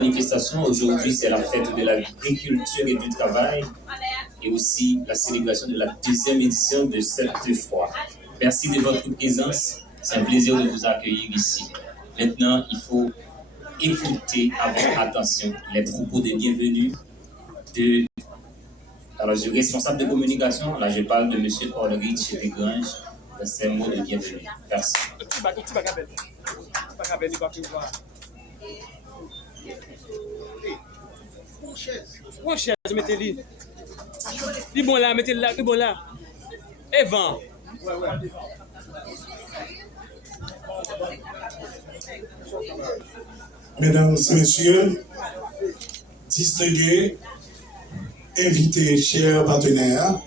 manifestation. Aujourd'hui, c'est la fête de l'agriculture et du travail et aussi la célébration de la deuxième édition de cette foire. Merci de votre présence. C'est un plaisir de vous accueillir ici. Maintenant, il faut écouter avec attention les propos de bienvenue alors, je suis responsable de communication. Là, je parle de M. Ulrich Desgranges dans ses mots de bienvenue. Merci. Une chaise, mettez-le. Puis bon là, mettez-le là, puis bon là. Et vent. Mesdames et messieurs, distingués, invités, chers partenaires,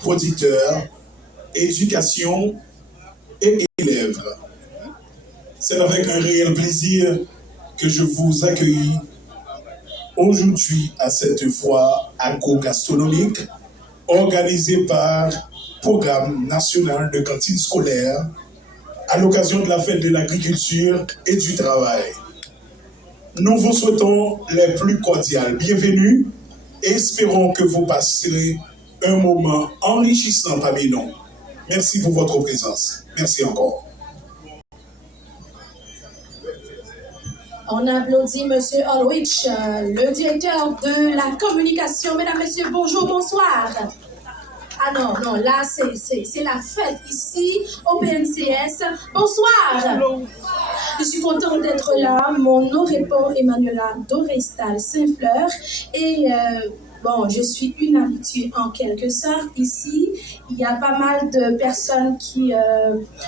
producteurs, éducation et élèves, c'est avec un réel plaisir que je vous accueille aujourd'hui à cette foire agrogastronomique organisée par Programme national de cantine scolaire à l'occasion de la fête de l'agriculture et du travail. Nous vous souhaitons les plus cordiales bienvenues et espérons que vous passerez un moment enrichissant parmi nous. Merci pour votre présence. Merci encore. On applaudit M. Ulrich, le directeur de la communication. Mesdames, Messieurs, bonjour, bonsoir. Ah non, là, c'est la fête ici, au PNCS. Bonsoir. Je suis contente d'être là. Mon nom répond Emmanuela Dorestal Saint-Fleur. Et bon, je suis une habituée en quelque sorte ici. Il y a pas mal de personnes qui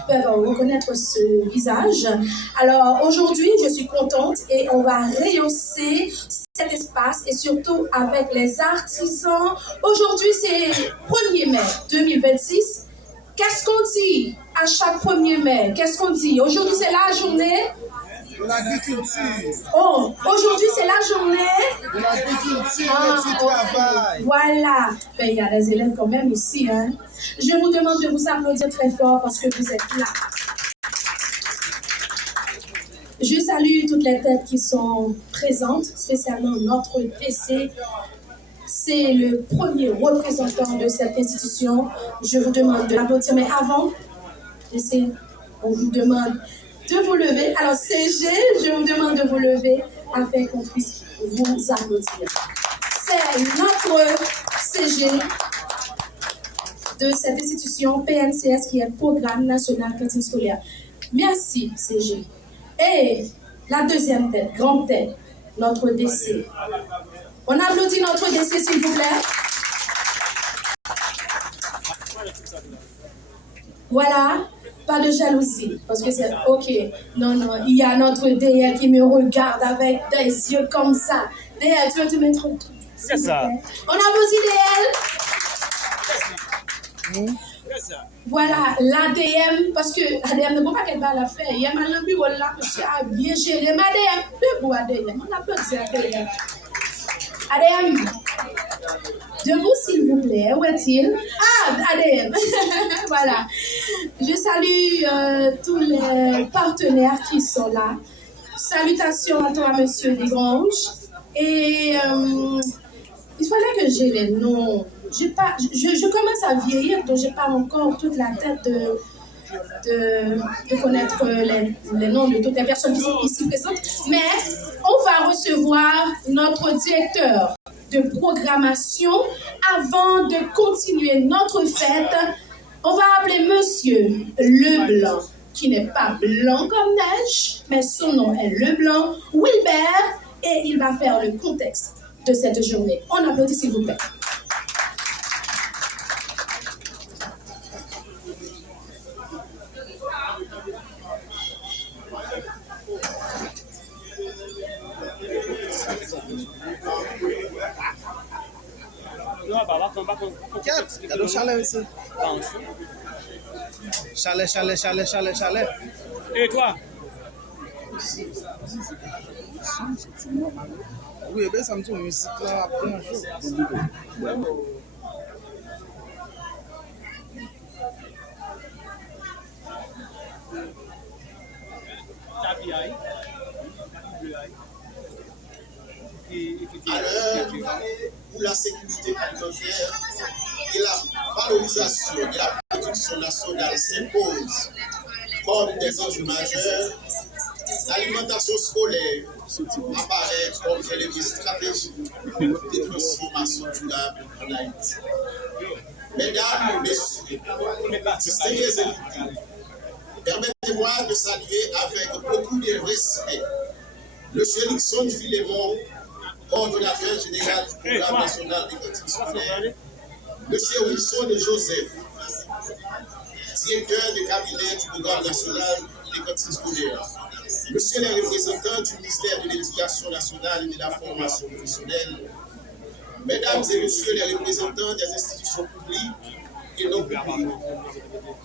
peuvent reconnaître ce visage. Alors aujourd'hui, je suis contente et on va rehausser cet espace et surtout avec les artisans. Aujourd'hui, c'est 1er mai 2026. Qu'est-ce qu'on dit à chaque 1er mai? Qu'est-ce qu'on dit? Aujourd'hui, c'est la journée de l'agriculture. Oh, aujourd'hui, c'est la journée de l'agriculture et du travail. Voilà. Ben, il y a des élèves quand même ici. Hein. Je vous demande de vous applaudir très fort parce que vous êtes là. Je salue toutes les têtes qui sont présentes, spécialement notre DC. C'est le premier représentant de cette institution. Je vous demande de l'applaudir. Mais avant, on vous demande de vous lever. Alors, CG, je vous demande de vous lever afin qu'on puisse vous applaudir. C'est notre CG de cette institution PNCS qui est Programme national cantine scolaire. Merci, CG. Et la deuxième tête, grande tête, notre DC. On applaudit notre DC, s'il vous plaît. Voilà, pas de jalousie, parce que c'est OK. Non, il y a notre DL qui me regarde avec des yeux comme ça. DL, tu veux te mettre un truc? C'est ça. On applaudit DL. Voilà, l'ADM, parce que l'ADM ne peut pas qu'elle va la faire. Il y a un bureau là, monsieur a bien géré. Madame, debout ADM, on applaudit ADM. ADM, debout s'il vous plaît, où est-il? Ah, ADM, voilà. Je salue tous les partenaires qui sont là. Salutations à toi, monsieur Desgranges. Et il fallait que j'ai les noms. Je commence à vieillir, donc je n'ai pas encore toute la tête de connaître les noms de toutes les personnes qui sont ici présentes. Mais on va recevoir notre directeur de programmation avant de continuer notre fête. On va appeler Monsieur Leblanc, qui n'est pas blanc comme neige, mais son nom est Leblanc Wilbert, et il va faire le contexte de cette journée. On applaudit s'il vous plaît. Il y a le chalet ici. Chalet. Et toi? Oui, ben ça me tourne musique là après un jour. À l'heure où la sécurité alimentaire et la valorisation de la production nationale s'imposent comme des enjeux majeurs, l'alimentation scolaire apparaît comme un levier stratégique de transformation durable en Haïti. Mesdames, Messieurs, distingués invités, permettez-moi de saluer avec beaucoup de respect M. Nixon Philémon, coordonnateur général du programme national des cantines scolaires, M. Wilson de Joseph, directeur de cabinet du programme national des cantines scolaires, Monsieur les représentants du ministère de l'Éducation nationale et de la formation professionnelle, Mesdames et Messieurs les représentants des institutions publiques et non publiques,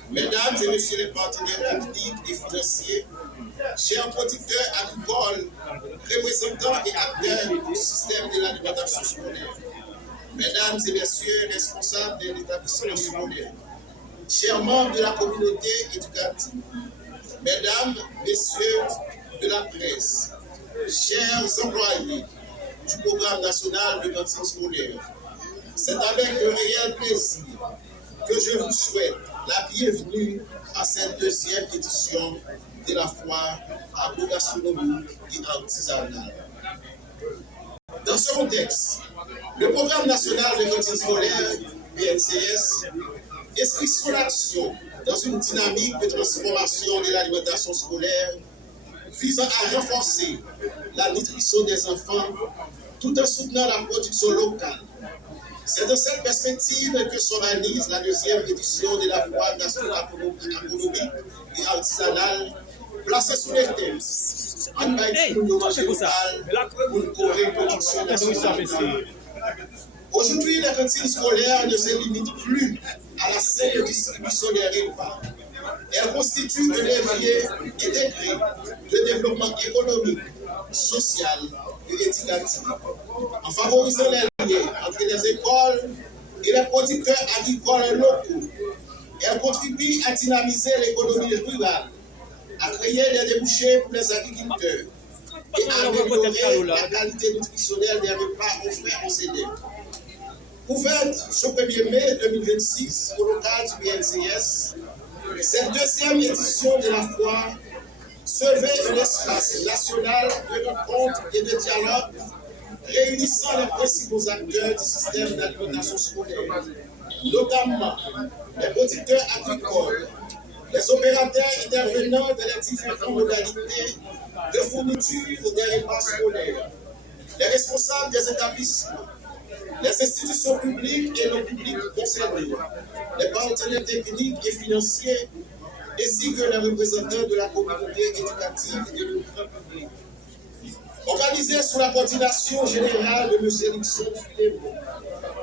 Mesdames et Messieurs les partenaires techniques et financiers, chers producteurs agricoles, représentants et acteurs du système de l'alimentation scolaire, Mesdames et Messieurs responsables de l'établissement scolaire, chers membres de la communauté éducative, Mesdames, Messieurs de la presse, chers employés du programme national de cantine scolaire, c'est avec un réel plaisir que je vous souhaite la bienvenue à cette deuxième édition de la foire agrogastronomique et artisanale. Dans ce contexte, le programme national de cantine scolaire, PNCS, inscrit son action dans une dynamique de transformation de l'alimentation scolaire visant à renforcer la nutrition des enfants tout en soutenant la production locale. C'est dans cette perspective que s'organise la deuxième édition de la foire gastronomique et artisanale placée sous les thèmes en Haïti pour le local pour une correcte production nationale. Aujourd'hui, les cantines scolaires ne se limitent plus à la simple distribution des repas. Elles constituent un levier intégré de développement économique, social et éducatif, en favorisant les liens entre les écoles et les producteurs agricoles locaux. Elles contribuent à dynamiser l'économie rurale, à créer des débouchés pour les agriculteurs et à améliorer la qualité nutritionnelle des repas offerts aux élèves. Ouverte ce 1er mai 2026 au local du PNCS, cette deuxième édition de la foire se veut un espace national de rencontre et de dialogue réunissant les principaux acteurs du système d'alimentation scolaire, notamment les producteurs agricoles, les opérateurs intervenant dans les différentes modalités de fourniture des repas scolaires, les responsables des établissements, les institutions publiques et non publiques concernées, les partenaires techniques et financiers, ainsi que les représentants de la communauté éducative et de notre public. Organisée sous la coordination générale de M. Nixon Philémon,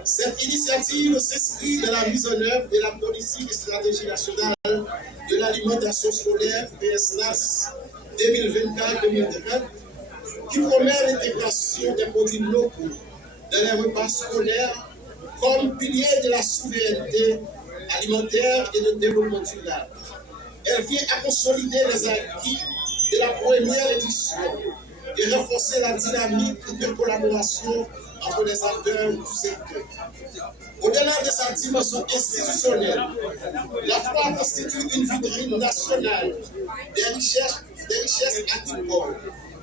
cette initiative s'inscrit dans la mise en œuvre de la politique et stratégie nationale de l'alimentation scolaire PSNAS 2024-2030, qui promet l'intégration des produits locaux dans les repas scolaires comme pilier de la souveraineté alimentaire et de développement durable. Elle vient à consolider les acquis de la première édition et renforcer la dynamique de collaboration entre les acteurs du secteur. Au-delà de sa dimension institutionnelle, la foire constitue une vitrine nationale des richesses agricoles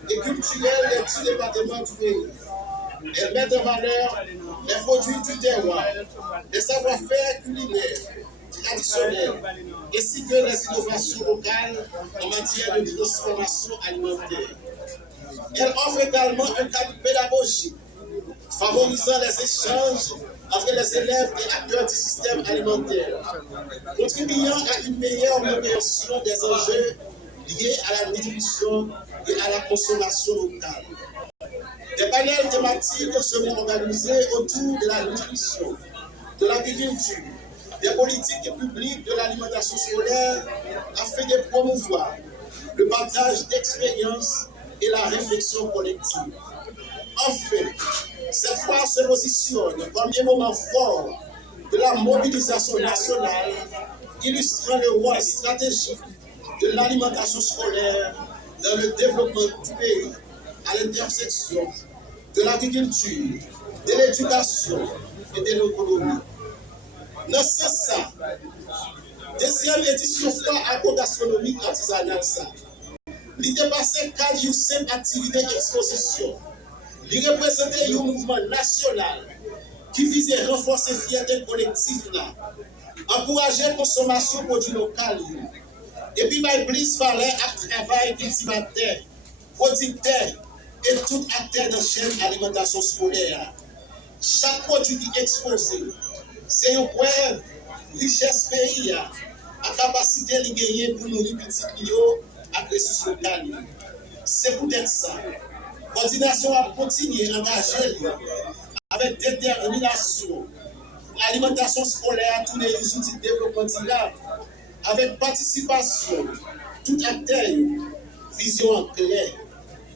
et culturelles des 10 départements du pays. Elle met en valeur les produits du terroir, les savoir-faire culinaires, traditionnels, ainsi que les innovations locales en matière de transformation alimentaire. Elle offre également un cadre pédagogique, favorisant les échanges entre les élèves et acteurs du système alimentaire, contribuant à une meilleure compréhension des enjeux liés à la nutrition et à la consommation locale. Des panels thématiques seront organisés autour de la nutrition, de l'agriculture, des politiques publiques de l'alimentation scolaire afin de promouvoir le partage d'expériences et la réflexion collective. Enfin, cette foire se positionne comme un moment fort de la mobilisation nationale, illustrant le rôle stratégique de l'alimentation scolaire dans le développement du pays à l'intersection de l'agriculture, de l'éducation et de l'économie. Dans ce sens, deuxième édition foire agro-gastronomique artisanale, il dépassait 4 simple activités d'exposition. Il représentait un mouvement national qui visait à renforcer la fierté collective, encourager la consommation de produits locaux, et puis plus fallait à travail cultivateur, producteur et tout acteur de la chaîne d'alimentation scolaire. Chaque produit qui est exposé, c'est une preuve de richesse pays, à capacité de gagner pour nourrir petits clients à la ressource locale. C'est peut-être ça. La coordination a continué à engager avec détermination l'alimentation scolaire, tous les outils de développement durable, avec participation, tout acteur, vision claire.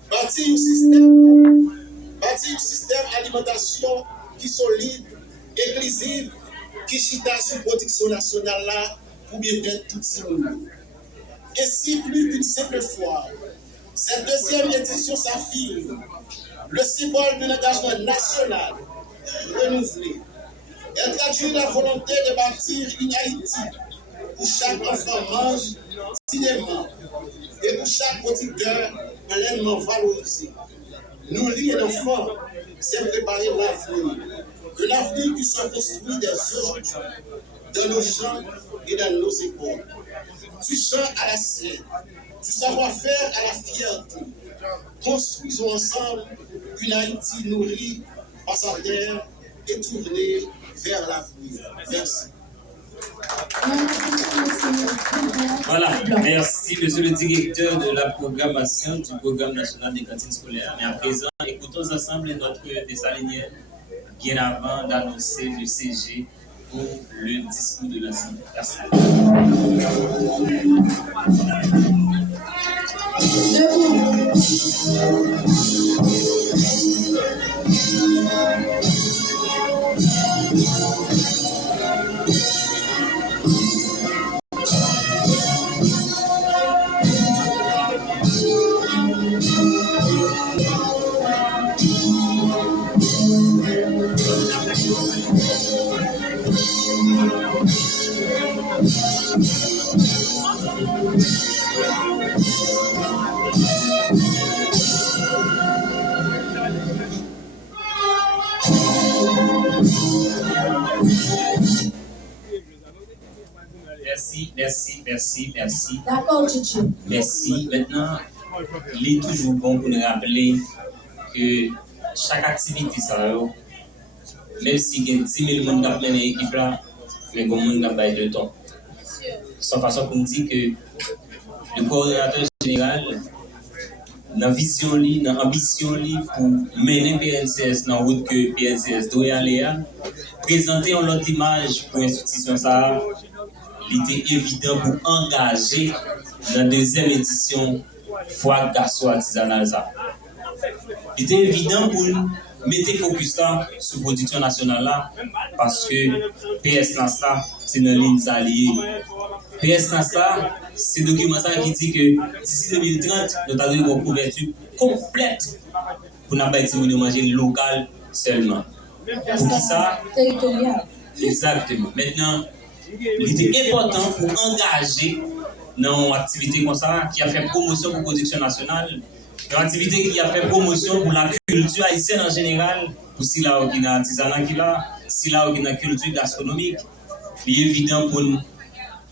Bâtir un système d'alimentation qui est solide, inclusif, qui chita sur la production nationale là, pour bien mettre tout ce monde. Et si plus qu'une simple fois, cette deuxième édition s'affirme, le symbole de l'engagement national renouvelé. Elle traduit la volonté de bâtir une Haïti où chaque enfant mange dignement et où chaque producteur pleinement valorisé. Nourrir un enfant, c'est préparer l'avenir. Un avenir qui se construit dès aujourd'hui, dans nos champs et dans nos écoles. Du champ à la scène, du savoir-faire à la fierté. Construisons ensemble une Haïti nourrie par sa terre et tournée vers l'avenir. Merci. Voilà, merci monsieur le directeur de la programmation du programme national des cantines scolaires. Mais à présent, écoutons ensemble notre Thessalonien bien avant d'annoncer le CG pour le discours de l'ensemble. Merci. Merci. D'accord, Tchitchi. Merci. Maintenant, il est toujours bon pour nous rappeler que chaque activité, ça va, même si il y a 10 000 personnes qui ont mené l'équipe là, mais il y a des gens qui ont baillé de temps. Sans façon pour nous dire que le coordonnateur général, dans la vision, dans l'ambition pour mener PNCS dans la route que PNCS doit aller, présenter une autre image pour l'institution, ça, il était évident pour engager dans la deuxième édition foire garçon artisanale. Il était évident pour mettre focus là sur la production nationale là, parce que PS là, c'est dans la ligne alliée. PS là, c'est un document qui dit que d'ici 2030, nous avons une couverture complète pour ne pas manger local seulement. Pour qui ça? Territorial. Exactement. Maintenant, il était important pour engager dans une activité comme ça qui a fait promotion pour la production nationale, une activité qui a fait promotion pour la culture haïtienne en général, pour si là où il y a l'artisanat qui là, si là où il y a la culture gastronomique. Il est évident pour nous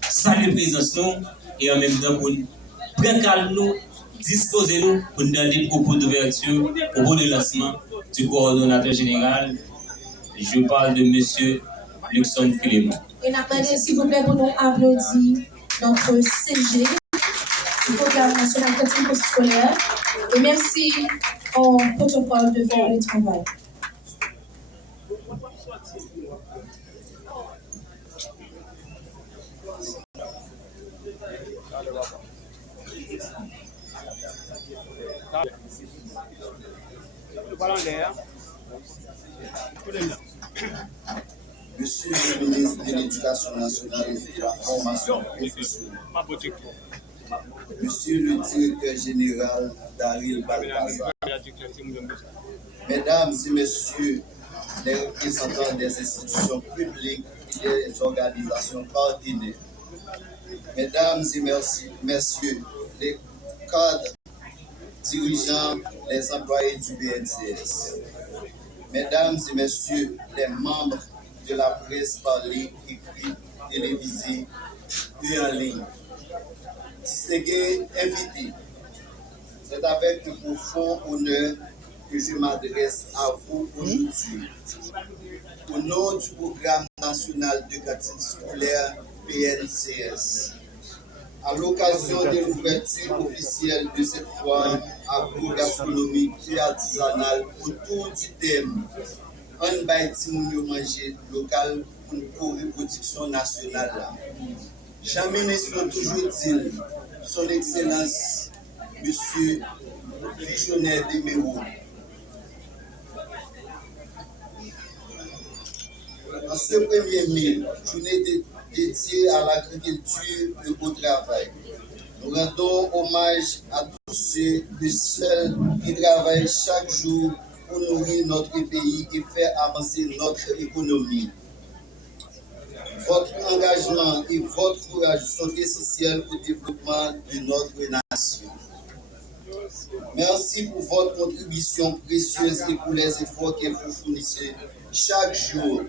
saluer la présence et en même temps pour nous prendre calme nous, disposer nous pour nous donner des propos d'ouverture, propos de lancement du coordonnateur général. Je parle de M. Luxon Philémon. Et nous s'il vous plaît, pour nous applaudir notre CG du programme national cantine scolaire. Et merci au protocole de faire le travail. Monsieur le ministre de l'Éducation nationale et de la formation professionnelle, Monsieur le directeur général Daryl Balthazar, Mesdames et messieurs, les représentants des institutions publiques et des organisations partenaires, mesdames et messieurs, les cadres, dirigeants, les employés du BNCS, mesdames et messieurs, les membres de la presse parlée, écrite, télévisée et en ligne, distingués invités, c'est avec un profond honneur que je m'adresse à vous aujourd'hui. Au nom du programme national de cantine scolaire PNCS, à l'occasion de l'ouverture officielle de cette foire agro-gastronomique et artisanale autour du thème « Un baïti moun manger local pour une production nationale ». Jean-Ministre toujours dit, son Excellence, Monsieur Visionnaire Deméo, en ce 1er mai, journée dédiée à l'agriculture et au travail, nous rendons hommage à tous ceux et celles qui travaillent chaque jour pour nourrir notre pays et faire avancer notre économie. Votre engagement et votre courage sont essentiels au développement de notre nation. Merci pour votre contribution précieuse et pour les efforts que vous fournissez chaque jour.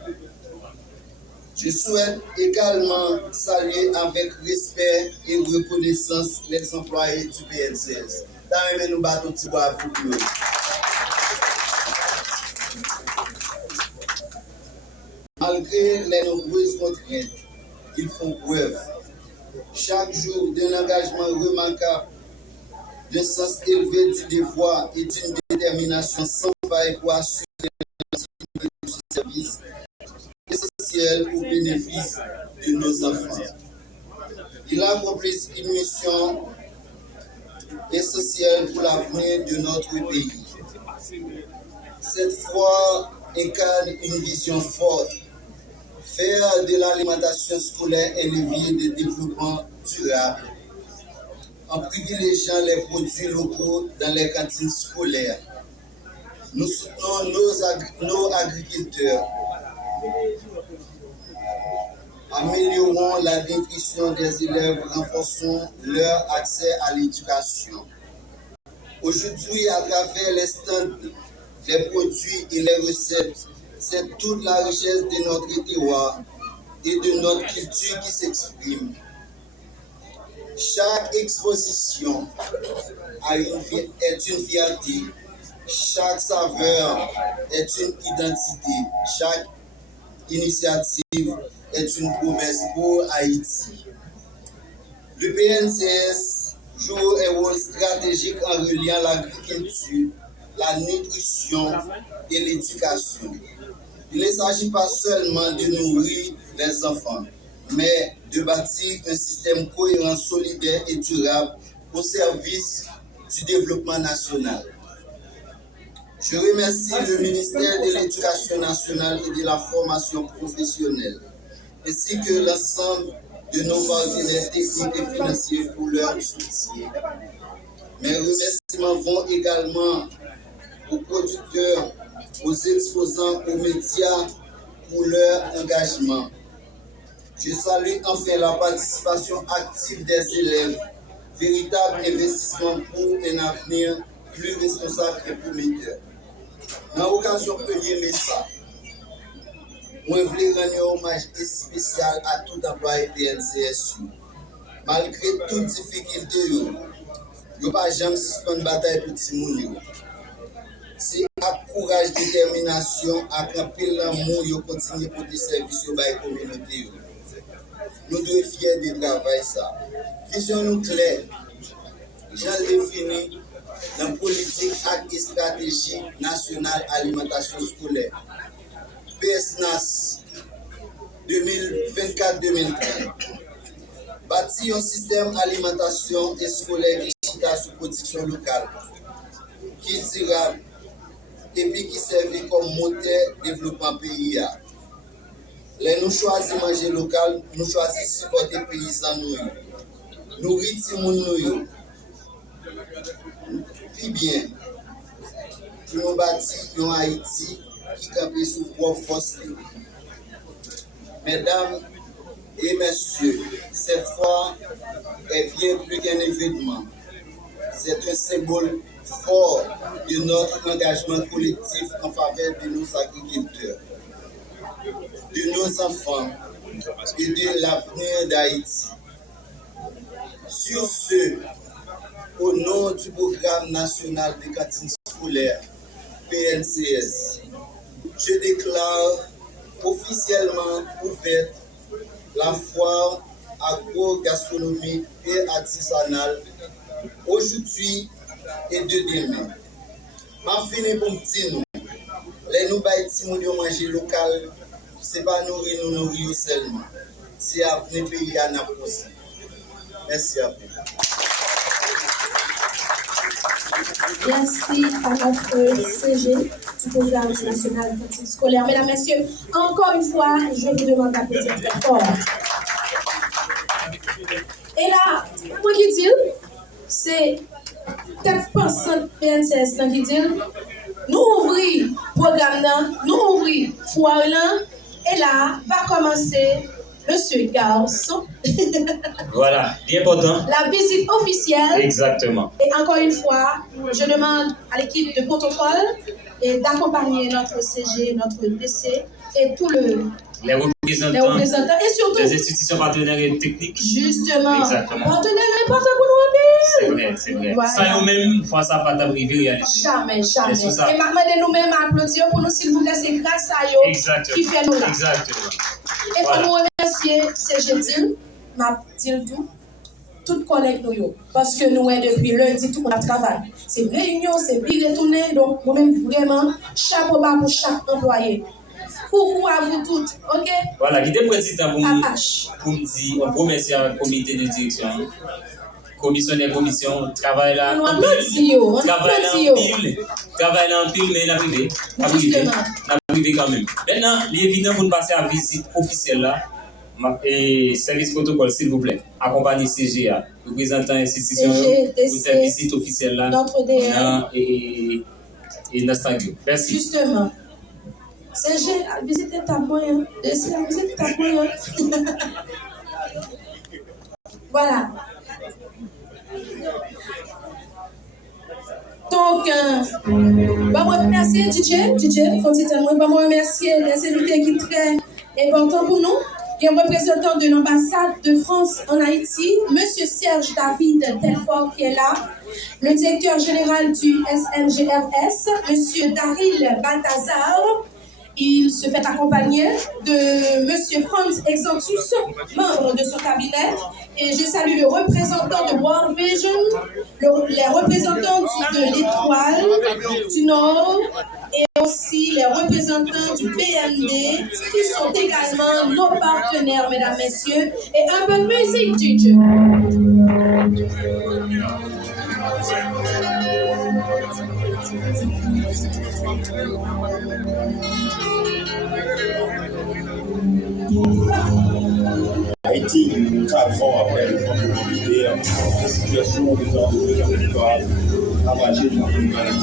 Je souhaite également saluer avec respect et reconnaissance les employés du BNCS. Malgré les nombreuses contraintes, ils font preuve chaque jour d'un engagement remarquable, d'un sens élevé du devoir et d'une détermination sans faille pour assurer le service essentiel au bénéfice de nos enfants. Il accomplit une mission essentielle pour l'avenir de notre pays. Cette foi incarne une vision forte, faire de l'alimentation scolaire un levier de développement durable, en privilégiant les produits locaux dans les cantines scolaires. Nous soutenons nos agriculteurs, améliorons la nutrition des élèves, renforçons leur accès à l'éducation. Aujourd'hui, à travers les stands, les produits et les recettes, c'est toute la richesse de notre terroir et de notre culture qui s'exprime. Chaque exposition est une fierté, chaque saveur est une identité, chaque initiative est une promesse pour Haïti. Le PNCS joue un rôle stratégique en reliant l'agriculture, la nutrition et l'éducation. Il ne s'agit pas seulement de nourrir les enfants, mais de bâtir un système cohérent, solidaire et durable au service du développement national. Je remercie le ministère de l'Éducation nationale et de la formation professionnelle, ainsi que l'ensemble de nos partenaires techniques et financiers pour leur soutien. Mes remerciements vont également aux producteurs, aux exposants, aux médias pour leur engagement. Je salue enfin la participation active des élèves, véritable investissement pour un avenir plus responsable et prometteur. Dans l'occasion de premier message, je voulais rendre un hommage spécial à tout employé PNCS. Malgré toutes difficultés, il n'y a pas jamais suspendre la bataille pour Timoun. C'est avec courage, détermination, avec pile l'amour, ils continuent pour des services à la communauté. Nous devons être fiers de travailler ça. Vision nous claire. J'en définis dans la politique et stratégie nationale alimentation scolaire. PSNAS 2024-2030. Bâtir un système alimentation et scolaire qui chita sous production locale, qui est durable et puis qui servait comme moteur de développement pays. Les nous choisissons manger local, nous choisissons supporter les paysans, nous nourrir les gens, puis bien. pour nous bâtir un Haïti qui campe sous propre force. Mesdames et messieurs, cette fois est bien plus qu'un événement. C'est un symbole fort de notre engagement collectif en faveur de nos agriculteurs, de nos enfants et de l'avenir d'Haïti. Sur ce, au nom du programme national de cantines scolaires, PNCS, je déclare officiellement ouverte la foire agro-gastronomique et artisanale aujourd'hui et de demain. Ma fini pour me dire nous, les nous baillons manger local, c'est pas nourrir seulement, c'est avenir pays à Naples. Merci à vous. Merci à notre CG du programme national de cantine scolaire. Mesdames, Messieurs, encore une fois, je vous demande d'applaudir très fort. Et là, moi qui dis, c'est 4% PNCS qui dit, nous ouvrons le programme, nous ouvrons la foire, et là, va commencer Monsieur Garçon. Voilà, bien important. La visite officielle. Exactement. Et encore une fois, je demande à l'équipe de protocole d'accompagner notre CG, notre DC et tous les représentants et surtout des institutions partenaires et techniques. Justement. Exactement. Partenaires importants pour nous. C'est vrai. Voilà. Ça, nous-mêmes, fois ça pas d'arriver réaliser. Jamais. Et maintenant, nous-mêmes applaudir pour nous, s'il vous plaît, c'est grâce à eux qui fait nous là. Exactement. Et pour nous remercier, CG DIL, m'a dit toutes collègues nous, parce que nous, depuis lundi, tout le monde travaille. C'est réunion, c'est bien retourné, donc nous-mêmes, vraiment, chapeau bas pour chaque employé. Coucou à vous toutes, ok? Voilà, qui était président pour me dire, on remercie le comité de direction, commissionnaire, commission, travail là. On applaudit, travail là en pile, mais il a privé quand même. Maintenant, il est évident pour nous passer à la visite officielle là. Et service protocole, s'il vous plaît, accompagnez CGA, représentant institution pour cette visite officielle là. Notre DM. Et notre merci. Justement. CG a visité ta moyen. DC a visité ta moyen. Voilà. Donc, je remercier DJ, faut je remercier les invités qui sont très importants pour nous. Il y a un représentant de l'ambassade de France en Haïti, M. Serge David Telfort qui est là, le directeur général du SNGRS, M. Daryl Balthazar. Il se fait accompagner de M. Franz Exantus, membre de son cabinet. Et je salue le représentant de World Vision, les représentants de l'Étoile du Nord et aussi les représentants du BND qui sont également nos partenaires, mesdames, messieurs. Et un peu de musique, DJ. Haïti, 4 ans après le tremblement militaire, la situation des ordres de territoire ravagée par une maladie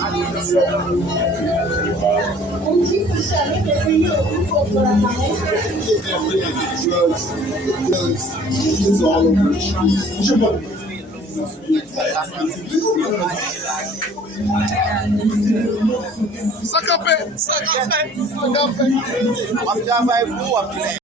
Ça capé. On travaille pour appeler.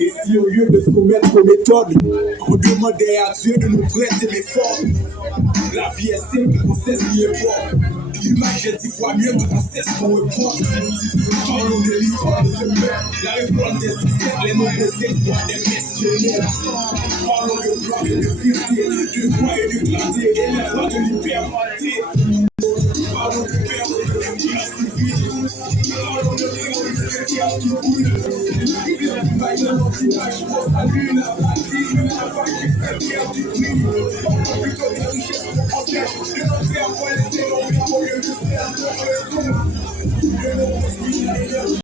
Et si au lieu de se commettre aux méthodes, on demandait à Dieu de nous prêter mes formes. La vie est simple, on sait ce qui est bon. L'image est 10 fois mieux que on sait ce qu'on reprend. Parlons de l'histoire de ce peuple, la réforme des succès, les nombreux espoirs des missionnaires. Parlons de gloire et de fierté, de joie et de clarté, et la voix de liberté. Parlons de père et de guerre civile. Parlons de guerre qui coule. Imagine notre image, on salue la patrie, la vague qui fait bien du prix. On plutôt des richesses françaises, de notre père pour laisser l'empire au lieu de faire notre raison. De nos construits la énergie.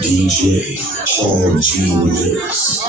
DJ Paul G Mix.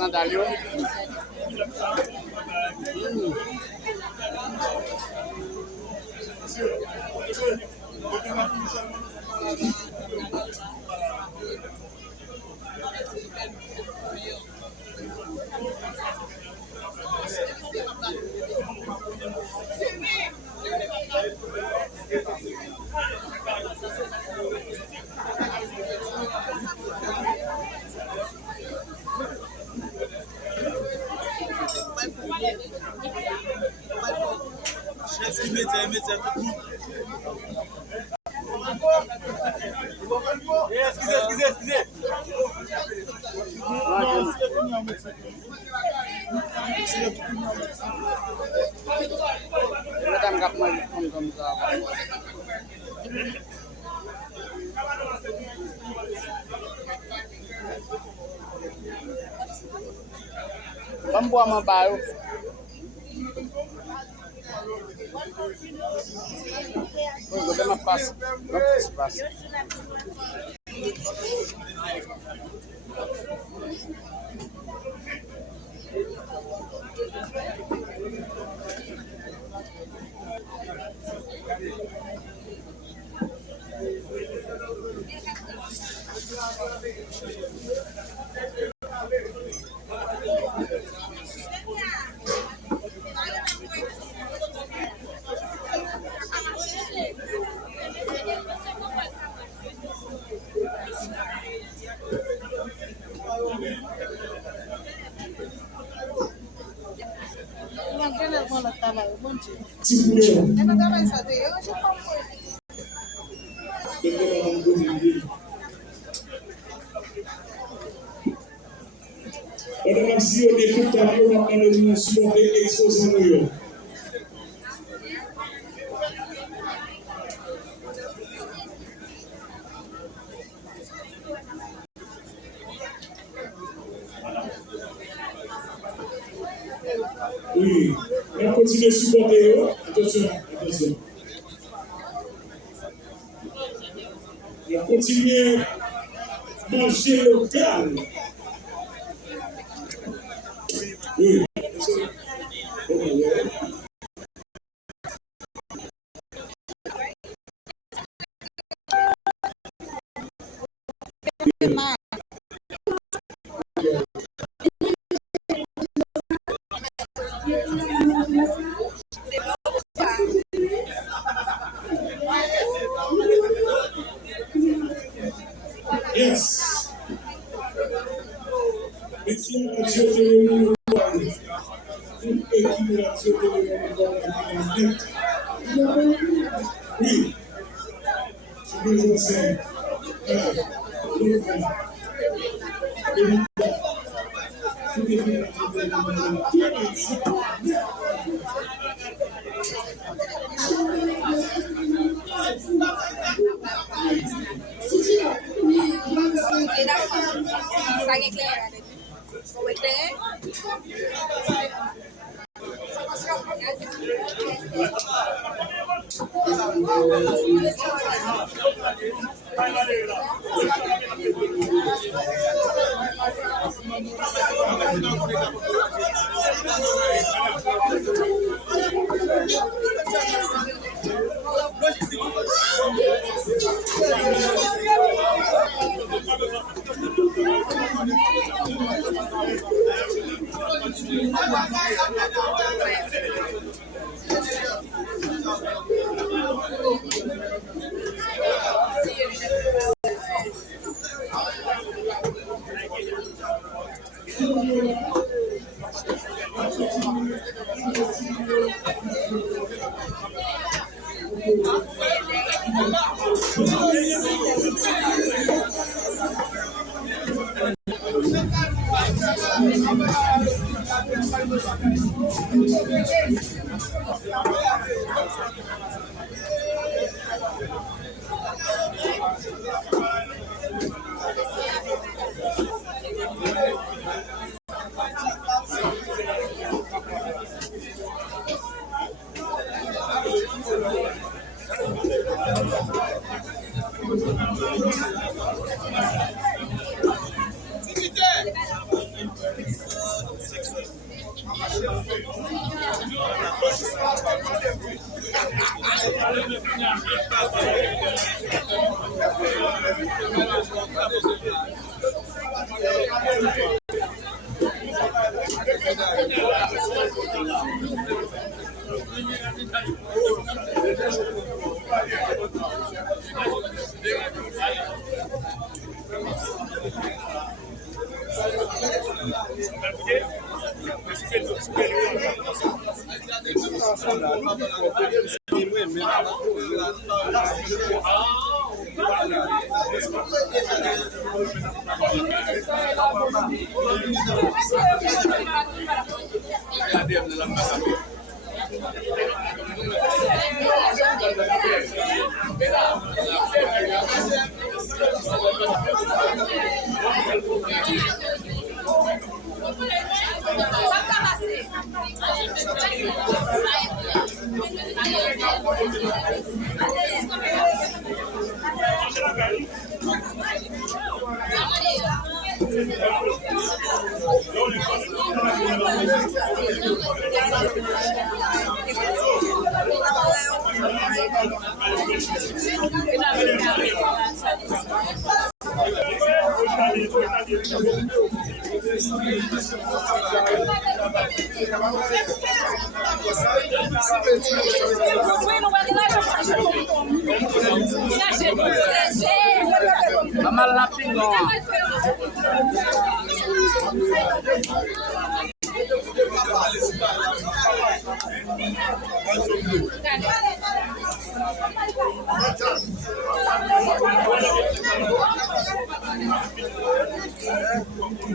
Sandalio. Excusez. Madame Gapman comme ça. Vamos boire mon bail. Vou dar uma passa. Vamos passa. Oui, on continue de supporter. Attention. On continue de manger local. Oui. Yes. Oui.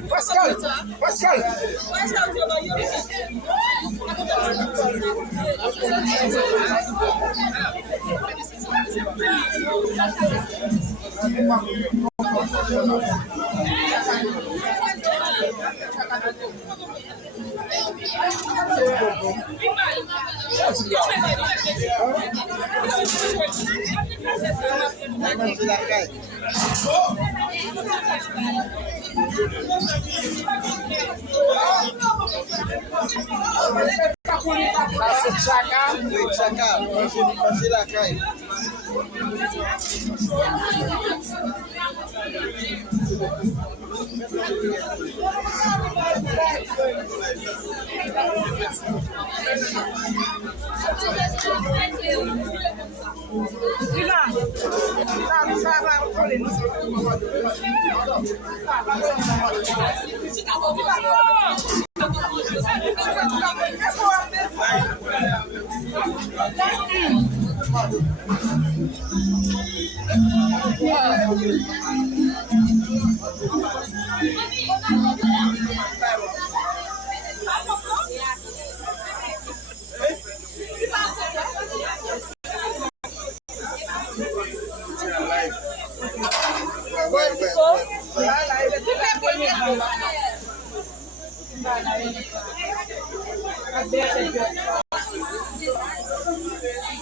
Pascal, Pascal.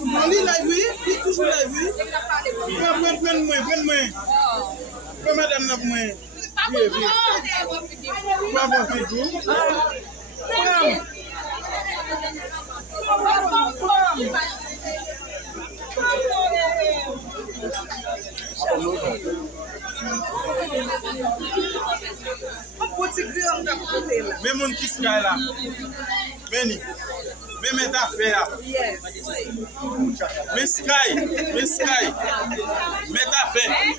Mali la vu, il toujours la vu. Prends-moi. Prends madame na moi. Pas bon fait tout. Mais mon qui sky là. Veni. Mais mes affaires. Yes. Mais sky. Mes affaires.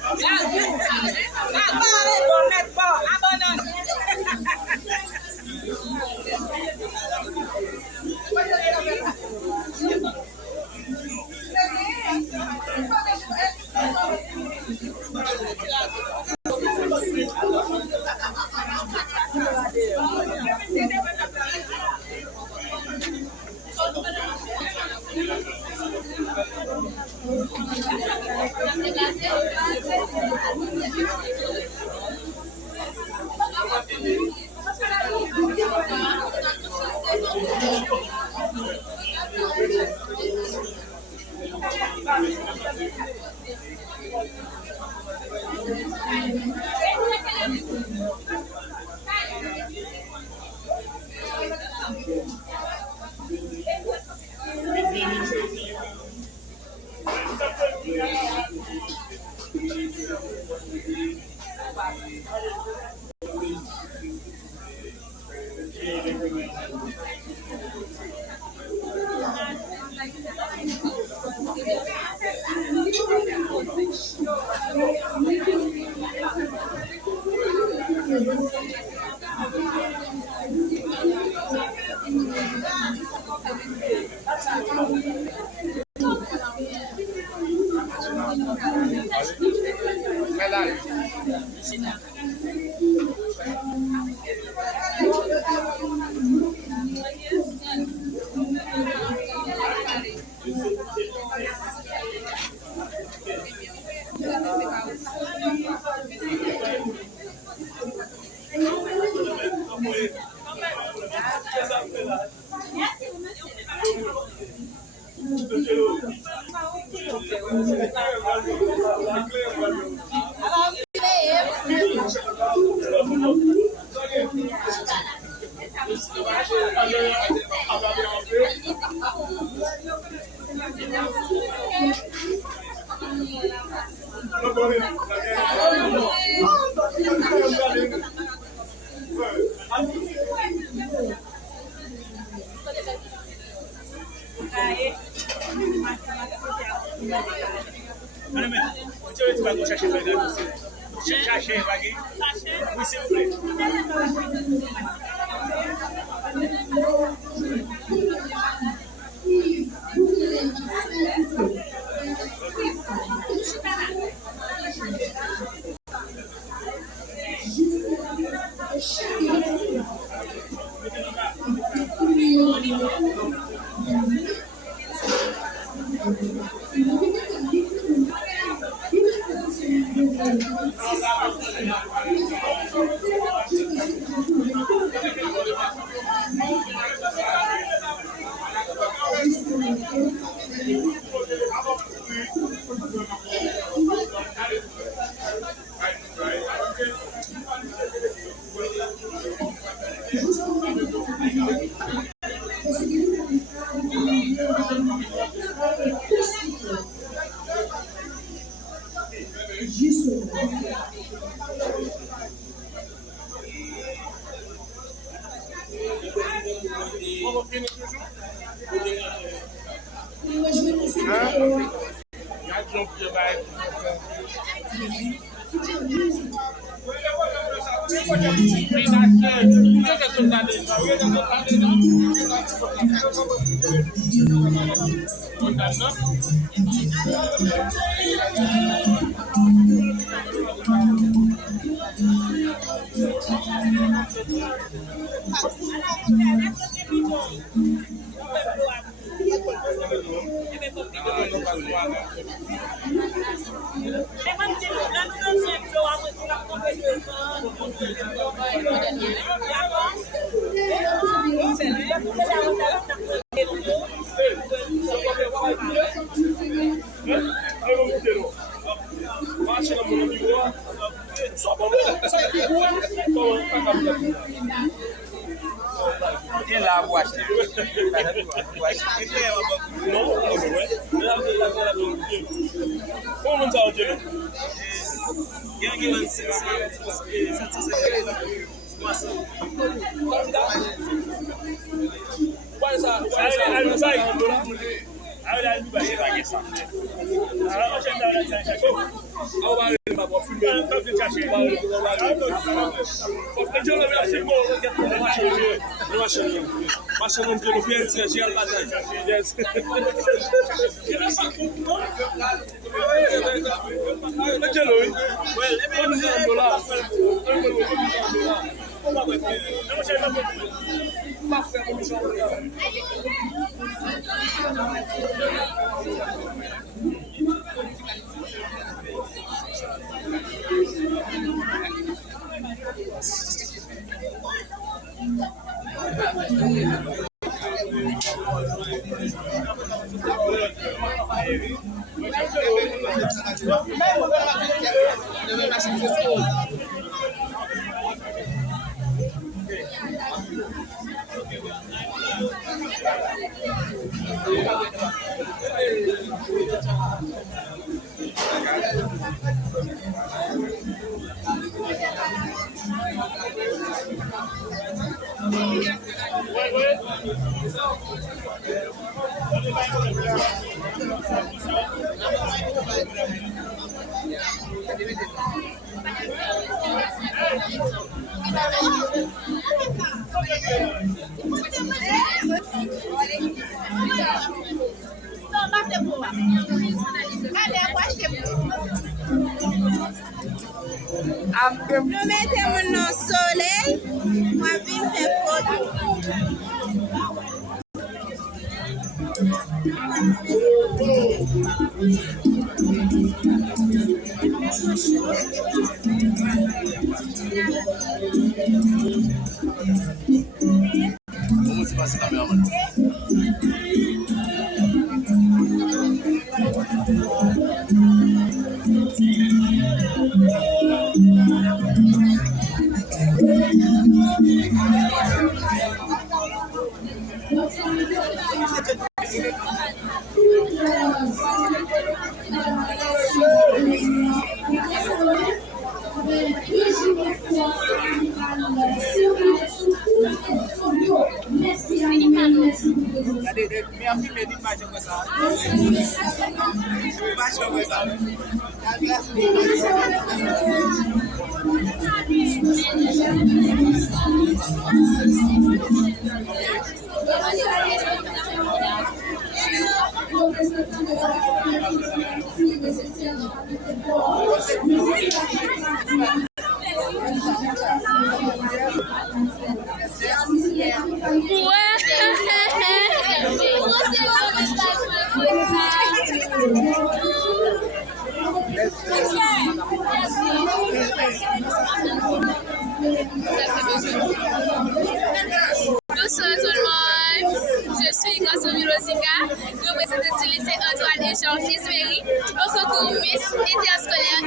Nous mettons dans le soleil, moi je viens faire photo. Comment c'est passé, caméraman? Bonsoir tout le monde, je suis Gaston Rosika, représentante du lycée Antoine et Jean Clisberry au concours Miss Interscolaire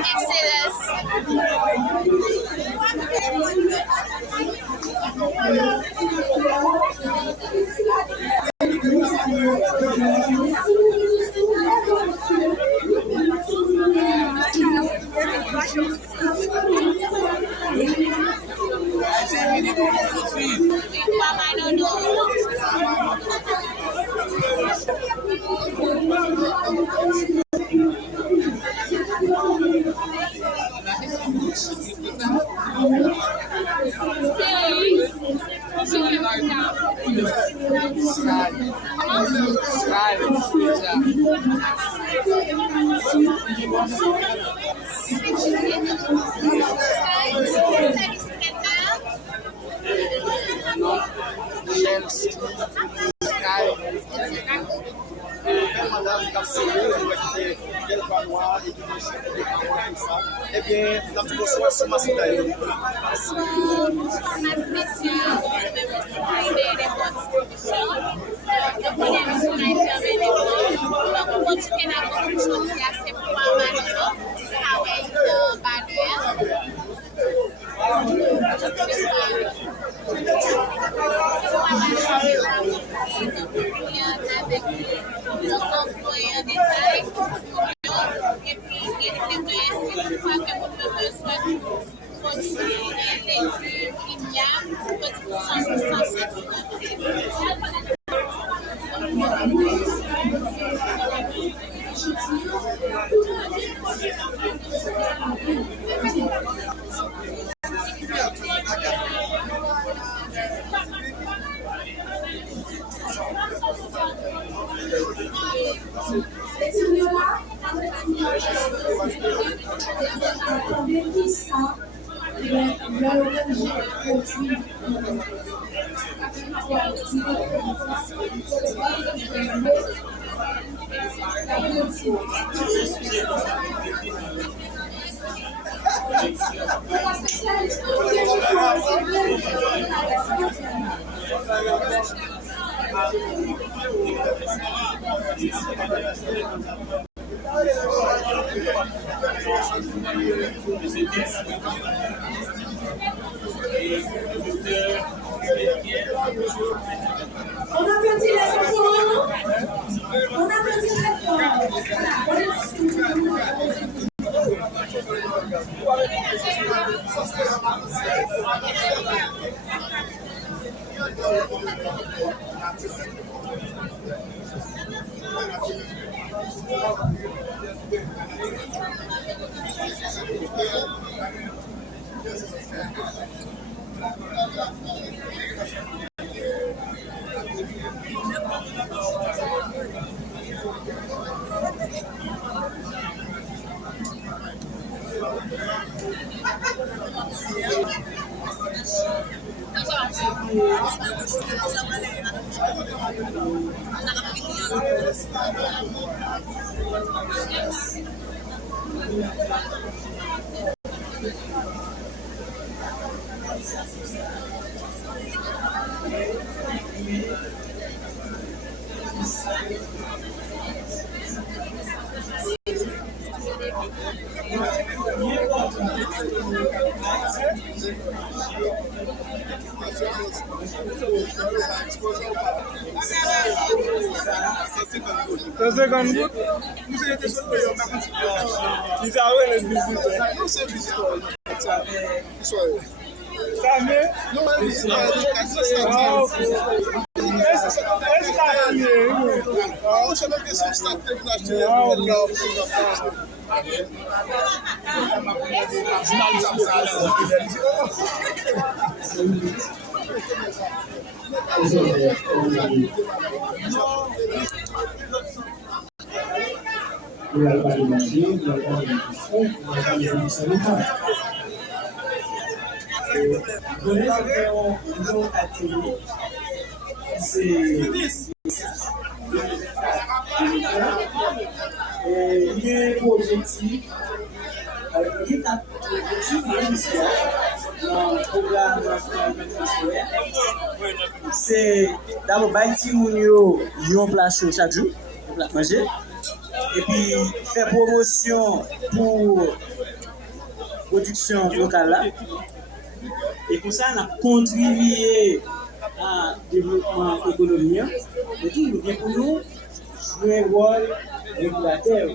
Eh bien, dans tout le soir, c'est ma soirée. texte. Et le docteur On applaudit les enfants. On applaudit les c'est d'abord bâtir un plat chaud chaque jour pour manger et puis faire promotion pour production locale là et pour ça on a contribué à développement économique et tout bien pour nous jouer un rôle régulateur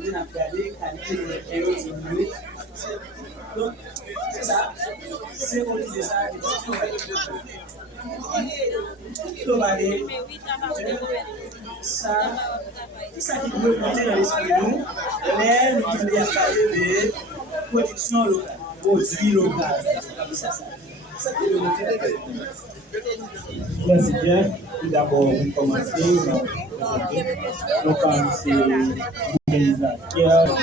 on a regardé qualité de l'économie. Donc c'est ça c'est autour de ça c'est ça qui peut monter dans l'esprit de nous, mais nous devons parler de production locale, produit local. C'est ça qui peut monter dans l'esprit de nous. Merci Jeff. Tout d'abord, vous commencez. Donc, c'est l'organisateur,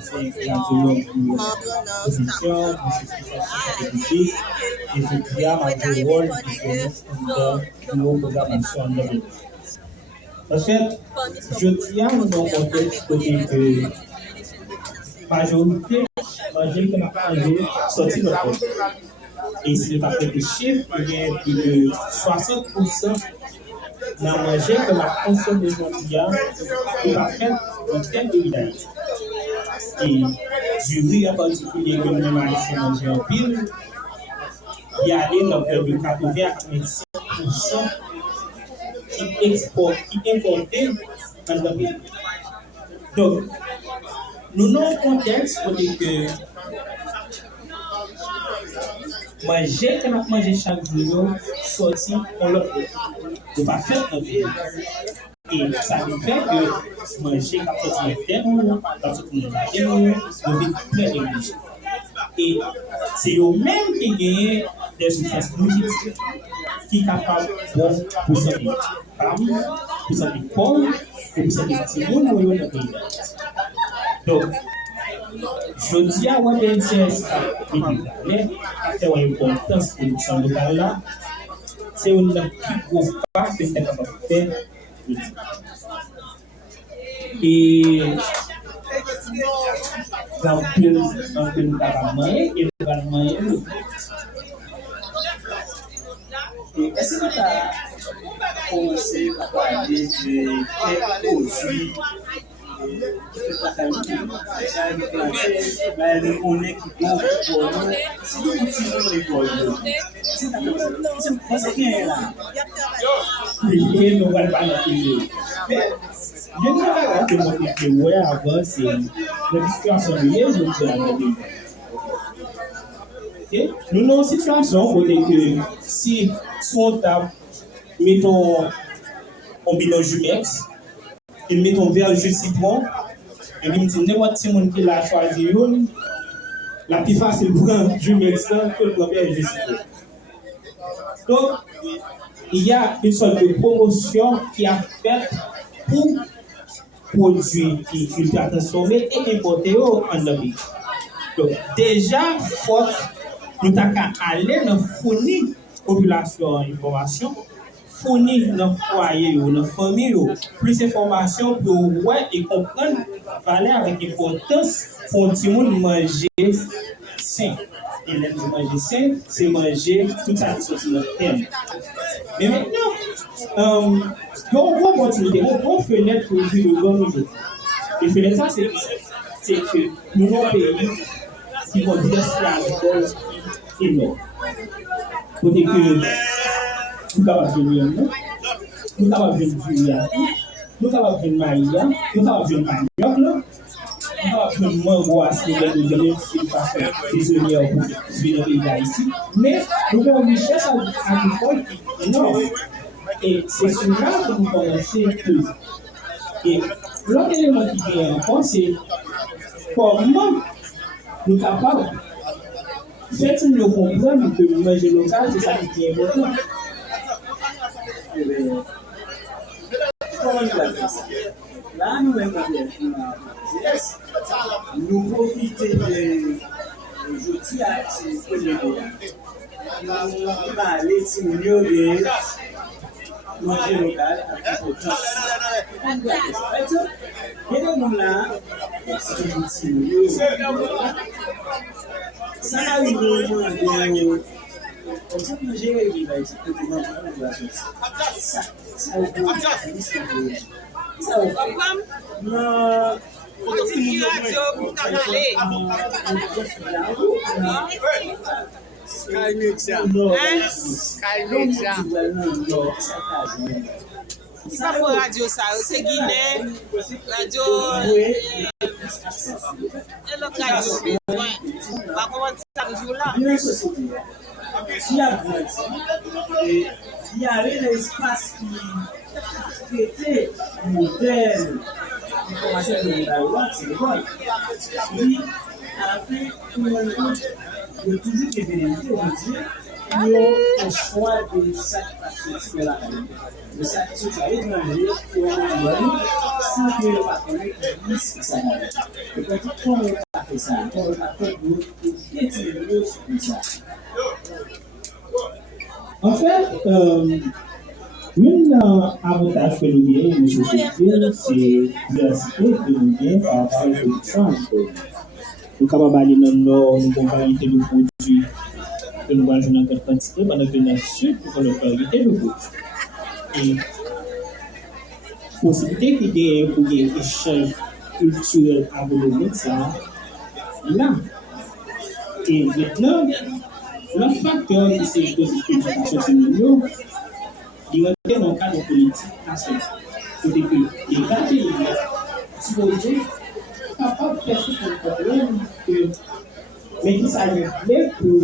c'est l'antologue pour l'opposition, c'est politique, et c'est qui a un rôle de service de nos programmations de l'État. En fait, je tiens dans le contexte que majorité, que n'a pas sorti de poste. Et si vous avez des chiffres, il y a plus de 60% n'a mangé que la consommation mondiale est pas faite en termes de village. Et du riz en particulier que nous avons mangé en pile, il y a des nombre de 80 à 95% qui importent dans le pays. Donc, nous avons un contexte pour dire que manger, quand on mange chaque jour, sorti, on l'a fait. On va faire un pays. Et ça veut dire que manger, quand on est fait, quand on est on vit très négligé. Et c'est eux-mêmes qui gagnent des substances nutritives qui sont capables bon pour santé femmes, pour santé pauvres et pour santé petits gens dans le pays. Donc, je dis à WNCS c'est une importance de production locale là, c'est une plus grosse part que c'est capable de faire. Et dans le gouvernement et le gouvernement est-ce que tu as commencé à parler de quels produits qui fait Nous avons une situation où si son table, mettons un bidon Jumex, et mettons un verre de jus de citron, et puis nous n'importe qui qui l'a choisi, la plus facile pour un Jumex que le verre de jus de citron. Donc, il y a une sorte de promotion qui a fait pour produits qui ultra transformés et importés en Amérique. Donc, déjà, faut nous avons aller dans fournir population information, fournir dans foyer ou dans famille plus d'informations pour ouais et comprendre valeur avec importance pour tout le monde manger sain. Et l'aime manger sain, c'est manger tout ça qui sortit de notre thème. Mais maintenant, on va continuer, on va fenêtre pour vivre le bon niveau. Et fenêtre ça, c'est que nous avons un pays qui vont diversifier énorme. Pour dire que nous avons besoin de nous avons besoin de Julia, nous avons besoin de Maïa, nous avons besoin de Manioc, nous avons besoin de Mangoas, nous avons besoin de façon prisonnière pour suivre le pays d'Haïti. Mais nous avons une richesse agricole énorme. Et c'est celui-là que nous commençons à creuser. Et l'autre élément qui vient encore, c'est comment nous sommes capables faites-nous nous comprendre que le manger local, c'est ça qui est important. Là, nous profitons de l'outil à nous parler de manger local avec importance. Et donc là, c'est un outil. Ça arrive vraiment comme ça, manger il va être complètement de la sauce. Ça Sky Media. Sky Media. Ça pour radio ça, c'est Guinée, radio et le radio. Va commencer ça jour là. Une société qui a grandi et qui a un espace qui était moderne, information de la loi, c'est l'école. Puis, à la fin, tout le monde il y a toujours des vérités, on dit, il y a un choix de sac qui est là. Le sac qui est étranger, qui est sans que le partenaire dise que ça n'arrive. Et quand on a fait ça, on a fait pour piétiner le sur ça. En fait, un avantage que nous avons, M. Sophie, c'est diversité que nous avons par rapport à la production. Nous sommes capables d'aller dans le nord, nous avons variété de produits que nous avons dans quelle quantité, pendant que dans le sud, nous avons variété de produits. Et possibilité qu'il y ait pour des échanges culturels agronomiques, ça, là. Et maintenant, le facteur qui s'est positif sur l'éducation séminaire, il rentre dans le cadre politique national. C'est-à-dire que l'État pays est supposé capable de faire tout le problème mais qui s'allie pour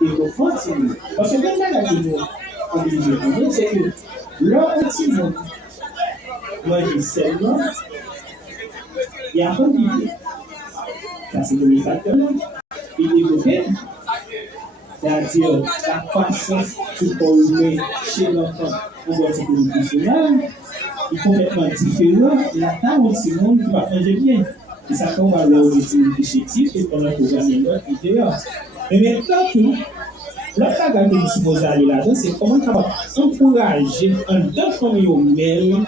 développer séminaire. Parce que maintenant, la vie, on dit c'est que leur petit monde, manger seulement, il y a pas d'idée. Ça, c'est le facteur. Et développer. C'est-à-dire la croissance du volume chez l'enfant pour votre professionnel est complètement différent. La table aussi, le monde qui va manger bien. Et ça tombe à leur utilité chétive et pendant que vous avez l'autre intérieur. Mais maintenant, tout, l'autre bagage que nous supposons aller là-dedans, c'est comment on va encourager en deux familles même,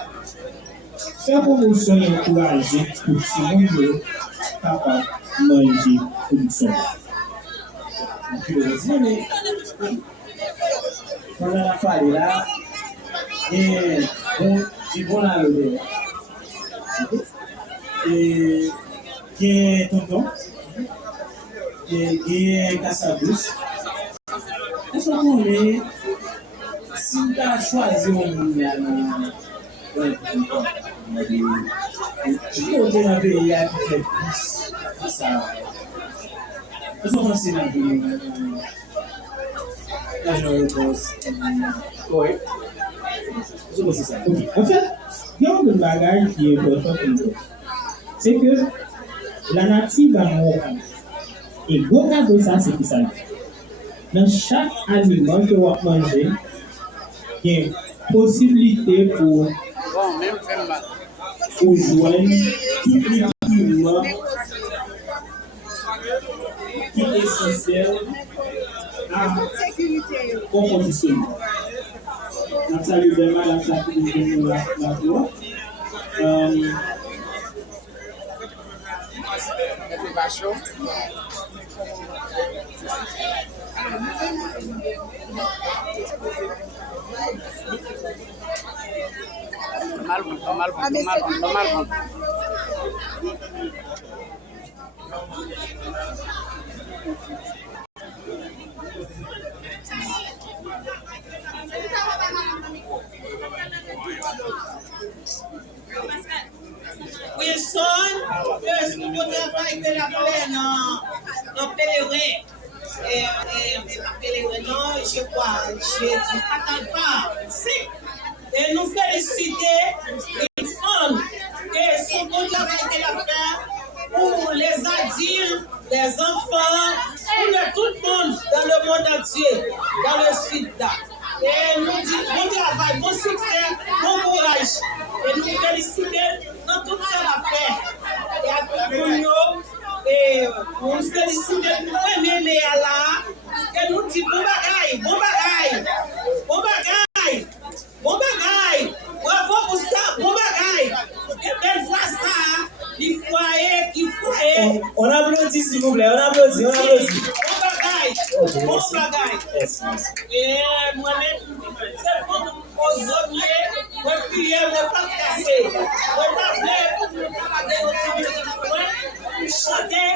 faire promotion et encourager pour que tout le monde capable de manger production. Mais pendant la soirée là, et bon la lever. Et Qui tonton, qui Cassabous. Est-ce qu'on est, si tu as choisi un je peux dire un pays qui fait plus que ça. Est-ce qu'on pense dans le là, je réponse. Oui. Je pense que c'est ça. Ok. En fait, il y a un bagage qui est important pour nous. C'est que la nature va mourir. Et gros cadeau ça, c'est qui ça? Dans chaque aliment que vous mangez, il y a une possibilité pour joindre tout l'équilibre qui est essentiel à composition. On salue vraiment la stratégie de la voix. Wilson, est-ce que vous travaillez de la plaine en pèlerin? Non, je crois, j'ai dit, attends pas, si. Et nous féliciter les femmes et son bon travail qu'elle a fait pour les adultes, les enfants, pour tout le monde dans le monde entier, dans le sud là. Et nous disons bon travail, bon succès, bon courage. Et nous féliciter dans tout ça la paix. Et à tout le monde, et nous féliciter pour aimer les là. Et nous disons bon bagaille, bon bagaille, bon bagaille, bon bagaille. Bravo pour ça, bon bagaille. Et belle fois ça, il foyer, qui foyer. On applaudit s'il vous plaît, on applaudit, on applaudit. Bon bagaille, bon bagaille. Et moi-même, c'est bon aux hommes, moi prier, moi pas casser. Moi t'appeler, moi travailler, chanter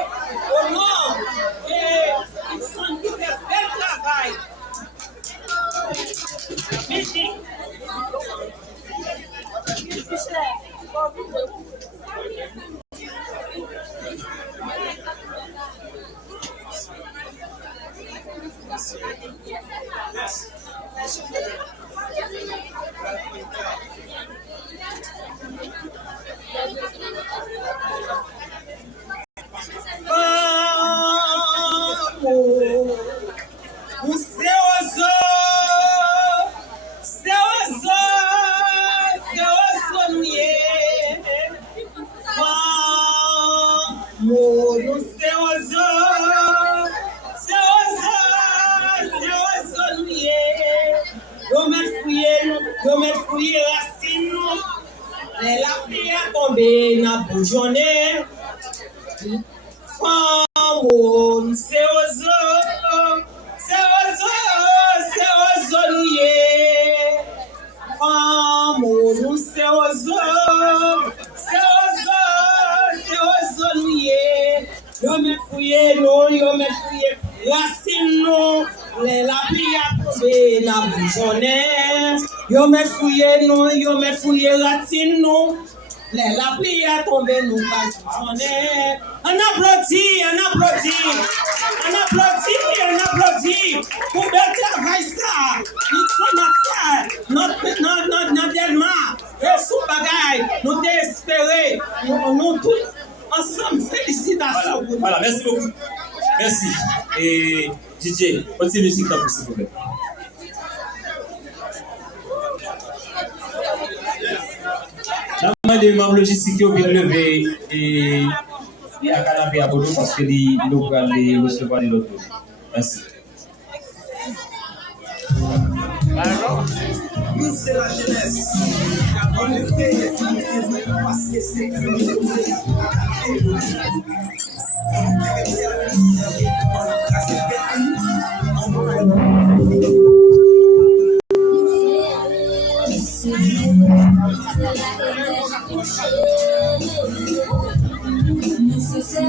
au nom. Et ils sont qui fait bel travail. Merci. Journée, femme, c'est yo me fouillé non, yo me fouillé racine non. La pluie a tombé, nous pas journée. On applaudit, on applaudit, on applaudit, on applaudit. Pour le travail ça, nous sommes affaires, notre tellement, et sous bagaille, nous t'espérons, nous tous ensemble, félicitations. Voilà, merci beaucoup. Merci. Et DJ, continue musique là, s'il vous plaît. Les membres logistiques ont bien levé et à canapé à Bordeaux parce que nous allons recevoir les autres. Merci. Nous, c'est la jeunesse. On est fait parce que c'est Nécessaire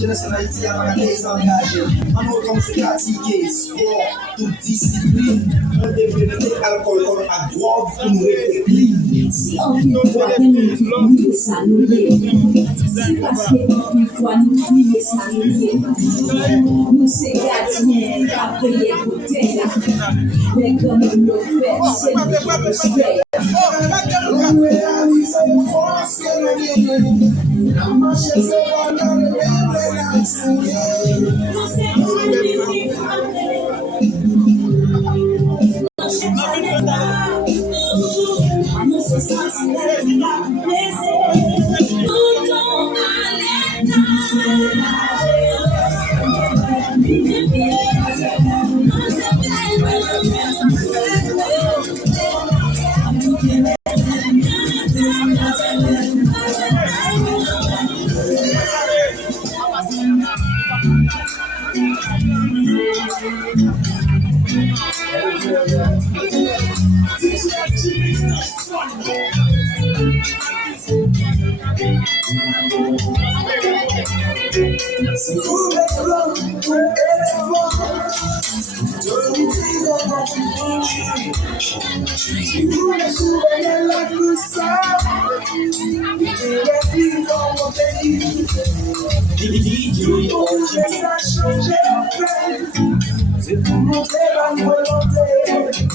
Jeunesse en Haïti a pas désengagé. En autre comme c'est pratiquer sport, toute discipline, on développer alcool comme à drogue pour nous rétablir. Si on voit nous ça nous c'est parce qu'une fois nous crier ça nous c'est gardien après côté là. Mais comme nous fait c'est C'est pour montrer ma volonté.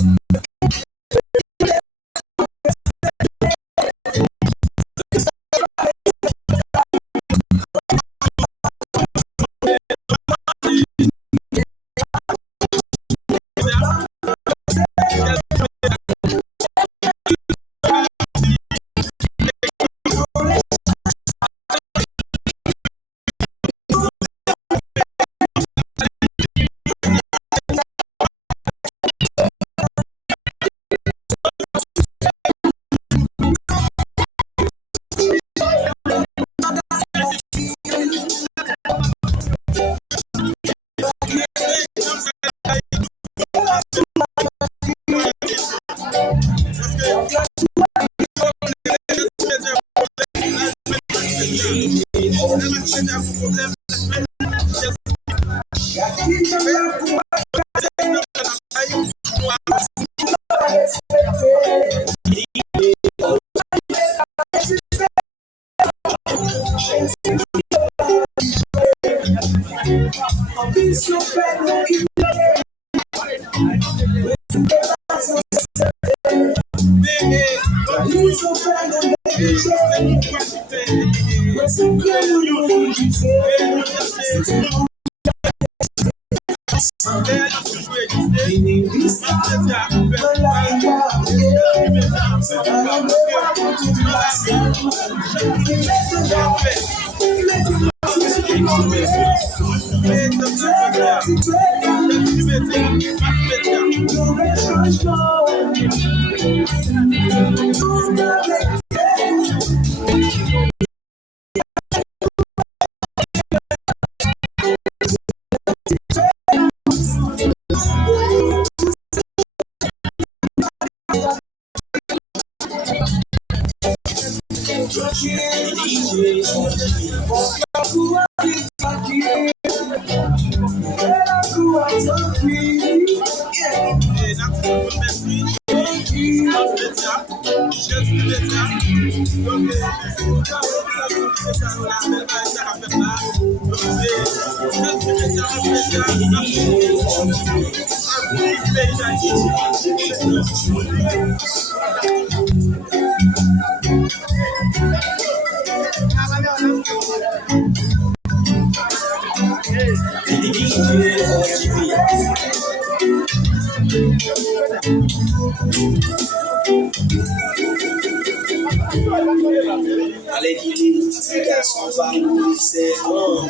Allez guider, garçon pas mourir, c'est bon.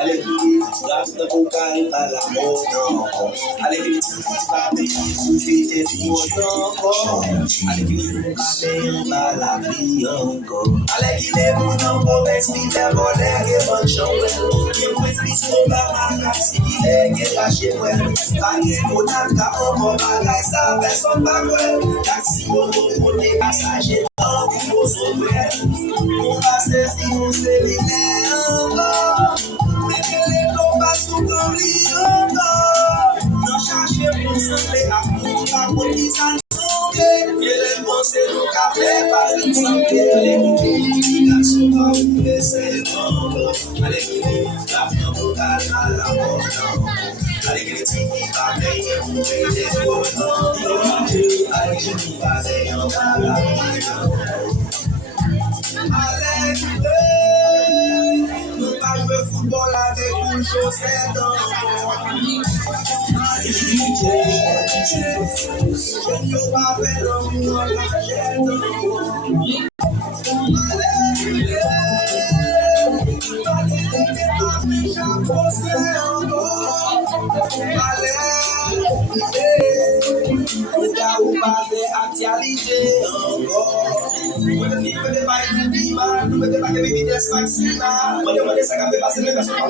Allez guider, grave de vocal à la mort. Allez guider, pas payer, t'es trop encore. Allez guider, pas payer, pas la vie encore. Allez guider, mon nom, pour expliquer mon l'air et mon chambre. Qui vous explique mon baraka, si il est qui lâche, ouais. Pas de monaka, on va bagaille, ça personne pas ouais. Taxi, on est passager. On passe si on se libère mais que les combats sont corris encore. Non chercher pour sembler à tout pas pour qu'ils s'en tombent. Et les pensées nous café par une santé. Les garçons pas vous laisser tomber. Allez guider, la fin pour calmer à la mort. Allez guider, qui va payer pour payer pour non. Allez guider, va payer en bas la vie. Allez, nous pas jouer football avec une chaussette allez, je ne pas faire l'amour à la jette. Ou pas faire actualité encore. Vous ne pas nous mettez pas que les vitesses maximales. Moi, demandez ça quand passer les personnes qui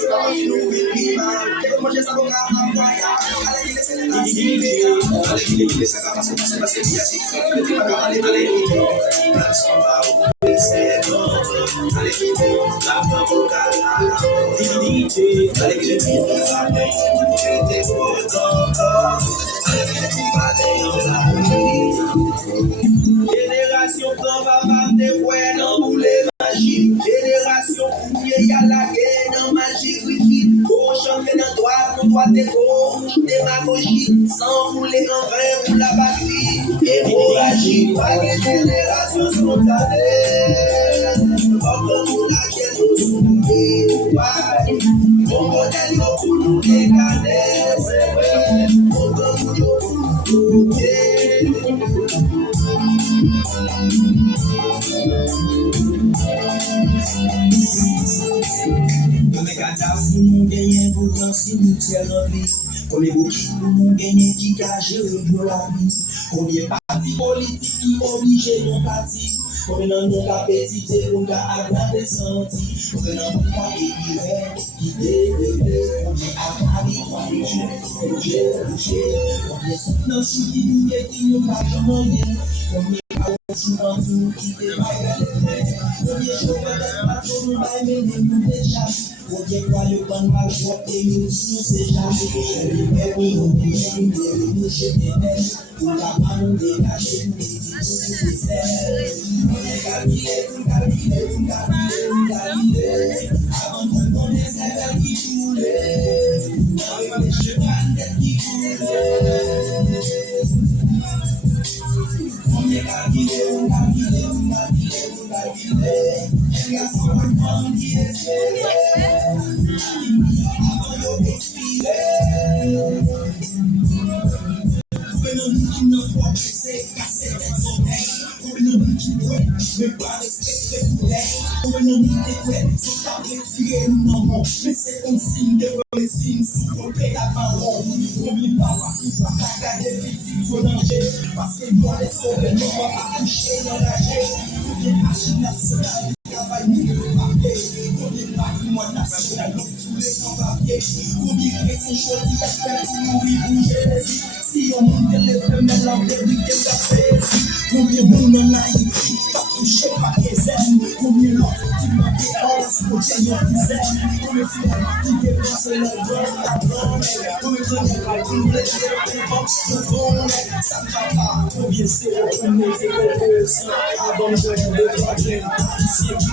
c'est pas qui nous vivent. Et moi, j'ai ça pour allez, laissez ça passer ici. Allez, génération quand va battre ouais dans boulet magie. Génération coupier y'a la guerre dans magie rigide. Au champion dans droit des gauche, démagogie. Sans rouler en vrai pour la batterie. Hémorragie, pas de génération spontanée. Encore nous la guerre nous soumis. Bon modèle pour nous décaler. C'est vrai, encore nous pour nous pour nous gagner pour un cimetière rempli. Combien de qui pour nous gagner qui cache pour la vie. Combien de partis politiques qui obligent nos partis. Combien de nous capacité pour nous agrandir senti. Combien de nous capacité qui développe. Combien de combien souffle sous qui nous qui nous pas jamais. Combien souvent tout qui débaille. Combien chauffeur de bateau nous va mener nous déjà. Combien fois le bon mal porté nous c'est jamais. Mais oui, on est nous jeter pour la main nous dégager nous c'est. On est calculé, avant de connaître celle qui coulait. Avec les chevaux qui coulait. On est calculé. Les garçons avant d'y essayer. Avant de expiré. Nous qui n'ont pas baissé, cassé tête sommeil. Nous qui prêts, mais pas respecter pour l'air. Nous qui prêts, sont à respirer nous non. Mais c'est comme signe de les signes sous côté la parole. N'oublie pas tout pas regarder petits au danger. Parce que nous les sauver, nous va pas toucher dans la gêne. Pour les machines nationales, les travail nous le papier. Pour les patrimoines nationaux, tous les sans papier. Pour les chrétiens choisis, la fête, mourir, bouger. Si on monte les femmes, la vérité, la fête. Combien de monde en Haïti, touché par les ailes. Combien l'autre qui m'a dépense pour tenir des ailes. Combien c'est elle qui dépense le bon, la bonne. Combien je n'ai pas tout le box de bon. Ça ne va pas, combien c'est le premier des compositions. Avant de jouer de trois jeunes, ici qui